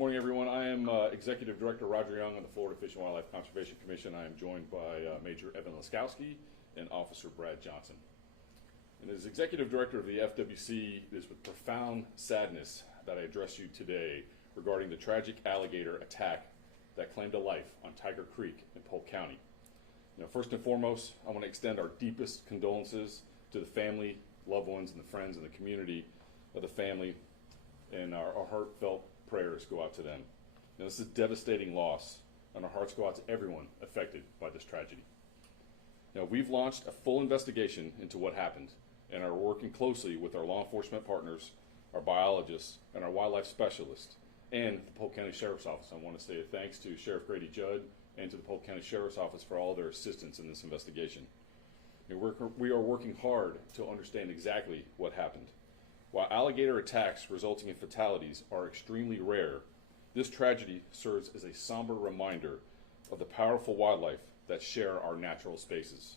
Morning, everyone. I am Executive Director Roger Young of the Florida Fish and Wildlife Conservation Commission. I am joined by Major Evan Laskowski and Officer Brad Johnson. And as Executive Director of the FWC, it is with profound sadness that I address you today regarding the tragic alligator attack that claimed a life on Tiger Creek in Polk County. First and foremost, I want to extend our deepest condolences to the family, loved ones, and the friends and the community of the family, and our heartfelt prayers go out to them. This is a devastating loss, and our hearts go out to everyone affected by this tragedy. We've launched a full investigation into what happened and are working closely with our law enforcement partners, our biologists, and our wildlife specialists, and the Polk County Sheriff's Office. I want to say a thanks to Sheriff Grady Judd and to the Polk County Sheriff's Office for all their assistance in this investigation. We are working hard to understand exactly what happened. While alligator attacks resulting in fatalities are extremely rare, this tragedy serves as a somber reminder of the powerful wildlife that share our natural spaces.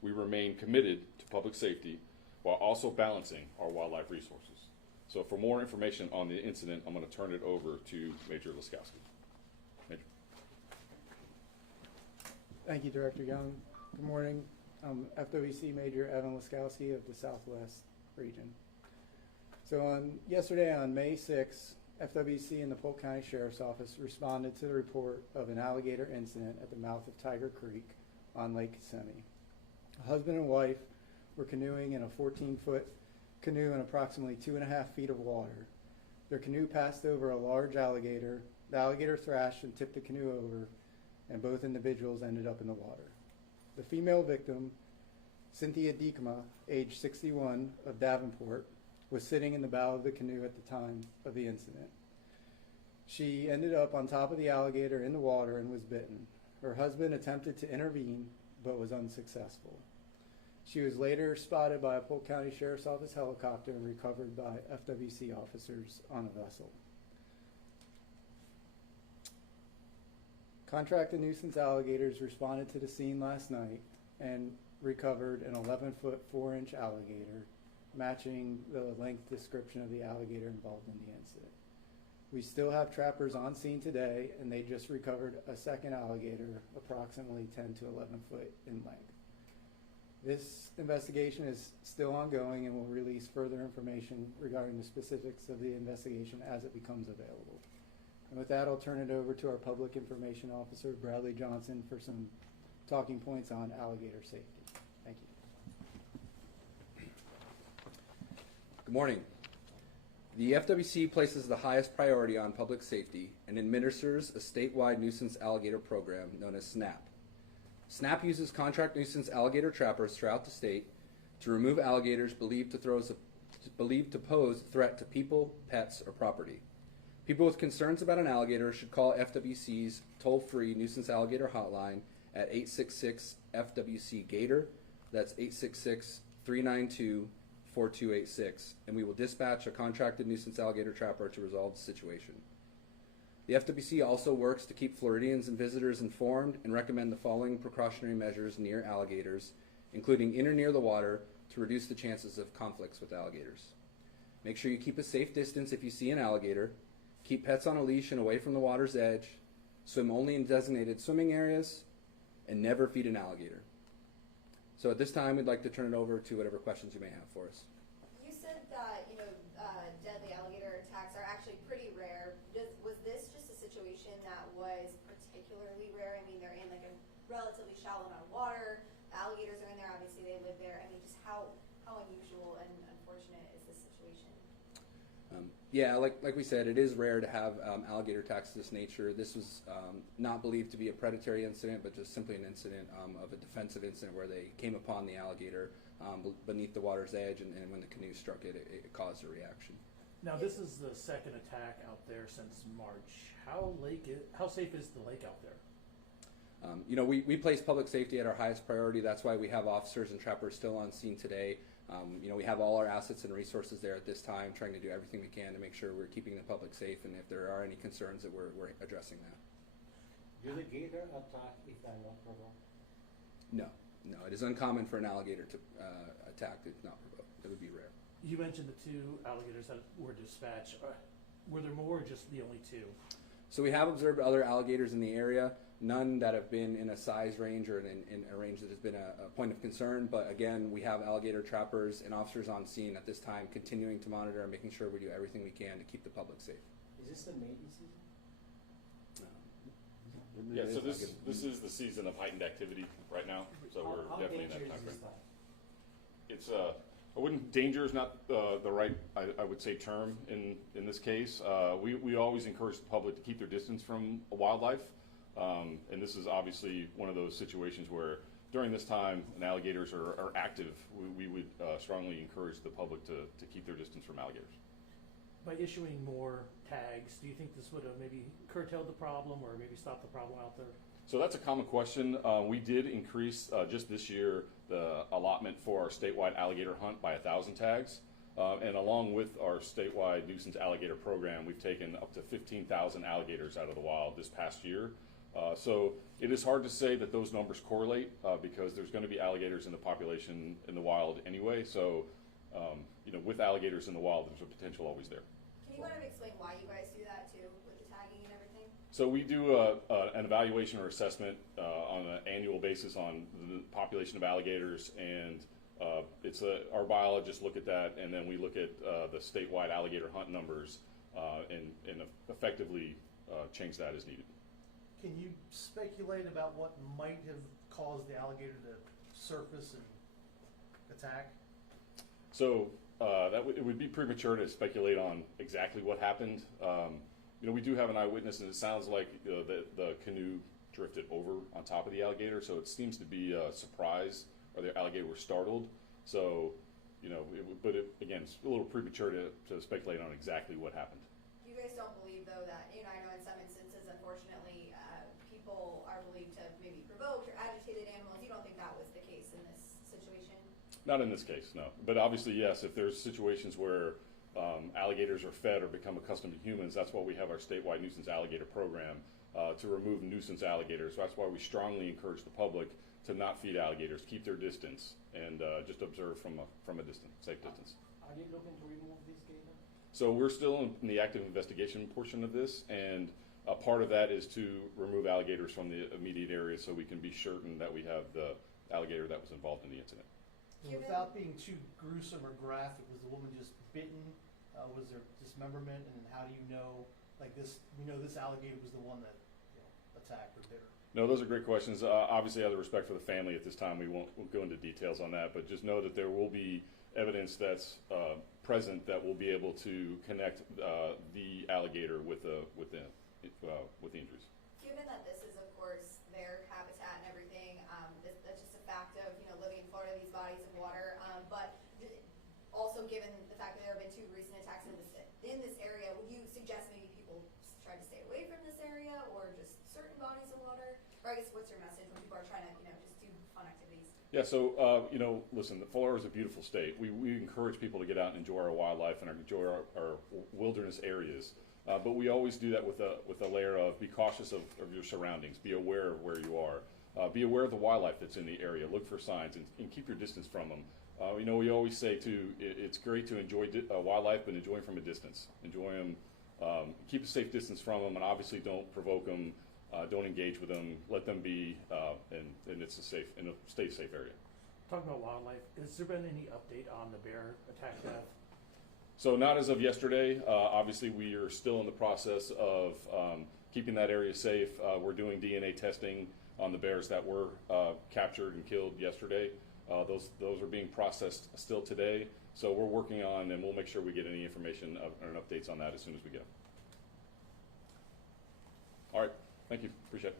We remain committed to public safety while also balancing our wildlife resources. So for more information on the incident, I'm going to turn it over to Major Laskowski. Major. Thank you, Director Young. Good morning. I'm FWC Major Evan Laskowski of the Southwest region. So yesterday on May 6th, FWC and the Polk County Sheriff's Office responded to the report of an alligator incident at the mouth of Tiger Creek on Lake Kissimmee. A husband and wife were canoeing in a 14-foot canoe in approximately 2.5 feet of water. Their canoe passed over a large alligator. The alligator thrashed and tipped the canoe over, and both individuals ended up in the water. The female victim, Cynthia Diekma, age 61, of Davenport, was sitting in the bow of the canoe at the time of the incident. She ended up on top of the alligator in the water and was bitten. Her husband attempted to intervene, but was unsuccessful. She was later spotted by a Polk County Sheriff's Office helicopter and recovered by FWC officers on a vessel. Contracted nuisance alligators responded to the scene last night and recovered an 11-foot 4-inch alligator, matching the length description of the alligator involved in the incident. We still have trappers on scene today, and they just recovered a second alligator approximately 10 to 11 foot in length. This investigation is still ongoing and will release further information regarding the specifics of the investigation as it becomes available. And with that, I'll turn it over to our Public Information Officer, Bradley Johnson, for some talking points on alligator safety. Thank you. Good morning. The FWC places the highest priority on public safety and administers a statewide nuisance alligator program known as SNAP. SNAP uses contract nuisance alligator trappers throughout the state to remove alligators believed to pose a threat to people, pets, or property. People with concerns about an alligator should call FWC's toll-free nuisance alligator hotline at 866-FWC-GATOR. That's 866-392-4286, and we will dispatch a contracted nuisance alligator trapper to resolve the situation. The FWC also works to keep Floridians and visitors informed and recommend the following precautionary measures near alligators, including in or near the water, to reduce the chances of conflicts with alligators. Make sure you keep a safe distance if you see an alligator. Keep pets on a leash and away from the water's edge. Swim only in designated swimming areas, and never feed an alligator. So at this time, we'd like to turn it over to whatever questions you may have for us. You said that deadly alligator attacks are actually pretty rare. Was this just a situation that was particularly rare? I mean, they're in like a relatively shallow amount of water. The alligators are in there. Obviously, they live there. I mean, just how unusual and unfortunate is this situation? Yeah, like we said, it is rare to have alligator attacks of this nature. This was not believed to be a predatory incident, but just simply an incident of a defensive incident where they came upon the alligator beneath the water's edge, and when the canoe struck it, it caused a reaction. Now, this is the second attack out there since March. How safe is the lake out there? We place public safety at our highest priority. That's why we have officers and trappers still on scene today. We have all our assets and resources there at this time, trying to do everything we can to make sure we're keeping the public safe, and if there are any concerns, that we're addressing that. Do the gator attack if they're not provoked? No, it is uncommon for an alligator to attack if not provoked. It would be rare. You mentioned the two alligators that were dispatched. Were there more or just the only two? So we have observed other alligators in the area, none that have been in a size range or in a range that has been a point of concern. But again, we have alligator trappers and officers on scene at this time, continuing to monitor and making sure we do everything we can to keep the public safe. Is this the mating season? Yeah, so this is the season of heightened activity right now, so we're definitely in that time frame. It's I wouldn't, danger is not the right, I would say, term in this case. We always encourage the public to keep their distance from wildlife, and this is obviously one of those situations where during this time when alligators are active, we would strongly encourage the public to keep their distance from alligators. By issuing more tags, do you think this would have maybe curtailed the problem or maybe stopped the problem out there? So that's a common question. We did increase just this year the allotment for our statewide alligator hunt by 1,000 tags. And along with our statewide nuisance alligator program, we've taken up to 15,000 alligators out of the wild this past year. So it is hard to say that those numbers correlate because there's going to be alligators in the population in the wild anyway. So, with alligators in the wild, there's a potential always there. Can you kind of explain why you guys do that too, with the tagging and everything? So we do an evaluation or assessment on an annual basis on the population of alligators, and our biologists look at that, and then we look at the statewide alligator hunt numbers and effectively change that as needed. Can you speculate about what might have caused the alligator to surface and attack? So it would be premature to speculate on exactly what happened. We do have an eyewitness, and it sounds like the canoe drifted over on top of the alligator, so it seems to be a surprise, or the alligator was startled. So, again, it's a little premature to speculate on exactly what happened. You guys don't believe, though, that, I know in some instances, unfortunately, people are believed to have maybe provoked or agitated animals. You don't think that was the case in this situation? Not in this case, no. But obviously, yes, if there's situations where alligators are fed or become accustomed to humans, that's why we have our statewide nuisance alligator program to remove nuisance alligators. So that's why we strongly encourage the public to not feed alligators, keep their distance, and just observe from a distance, safe distance. Are you looking to remove this gator? So we're still in the active investigation portion of this, and part of that is to remove alligators from the immediate area so we can be certain that we have the alligator that was involved in the incident. So without being too gruesome or graphic, was the woman just bitten? Was there dismemberment? And then how do you know, we know this alligator was the one that attacked or bit her? No, those are great questions. Obviously, out of respect for the family at this time, we won't go into details on that, but just know that there will be evidence that's present that will be able to connect the alligator with the injuries. Given that this is, of course, their habitat and everything, that's just a fact of, living in Florida, these bodies of water, but also given the fact that there have been 2 recent attacks in this area, would you suggest maybe people try to stay away from this area, or just certain bodies of water? Or I guess, what's your message when people are trying to, just do fun activities? Yeah, so, listen, Florida is a beautiful state. We encourage people to get out and enjoy our wildlife and enjoy our wilderness areas. But we always do that with a layer of be cautious of your surroundings, be aware of where you are, be aware of the wildlife that's in the area, look for signs, and keep your distance from them. We always say, too, it's great to enjoy wildlife, but enjoy them from a distance. Enjoy them, keep a safe distance from them, and obviously don't provoke them, don't engage with them, let them be, and it's a stay safe area. Talking about wildlife, has there been any update on the bear attack death? So not as of yesterday. Obviously, we are still in the process of keeping that area safe. We're doing DNA testing on the bears that were captured and killed yesterday. Those are being processed still today. So we're working on, and we'll make sure we get any information and updates on that as soon as we get them. All right. Thank you. Appreciate it.